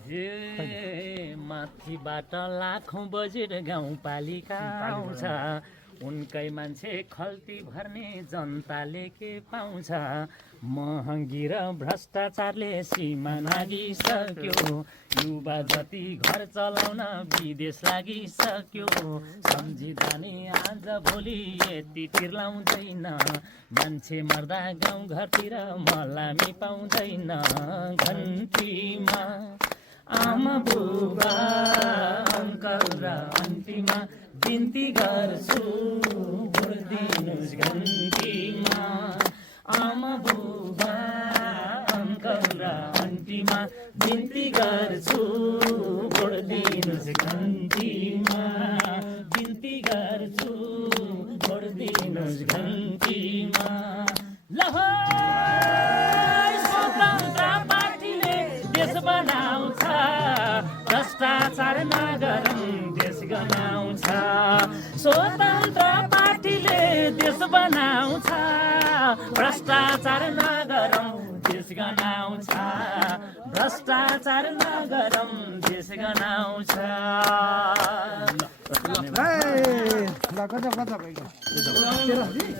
हे माथिबाट लाखौं बजेट गाउँपालिका आउँछ उनकै मान्छे खल्ती भर्ने जनताले के पाउँछ महँगी र भ्रष्टाचारले सीमा नागिसक्यो युवा जति घर चलाउन विदेश लागिसक्यो सम्झिँदानी आज भोलि यति तिर्लाउँदैन मान्छे मर्दा गाउँ घरतिर मलामी पाउँदैन घन्टीमा आमा बुबा अङ्कल र आन्टीमा बिन्ती गर्छु भोट दिनुहोस् घन्टीमा आमा बुबा अङ्कल र आन्टीमा बिन्ती गर्छु भोट दिनुहोस् घन्टीमा बिन्ती गर्छु भोट दिनुहोस् घन्टीमा स्वतन्त्र पार्टीले देश बनाउँछ भ्रष्टाचार नगरौँ देश गनाउँछ स्वतन्त्र पार्टीले देश बनाउँछ भ्रष्टाचार नगरौँ देश गनाउँछ भ्रष्टाचार नगरौँ देश गनाउँछ ल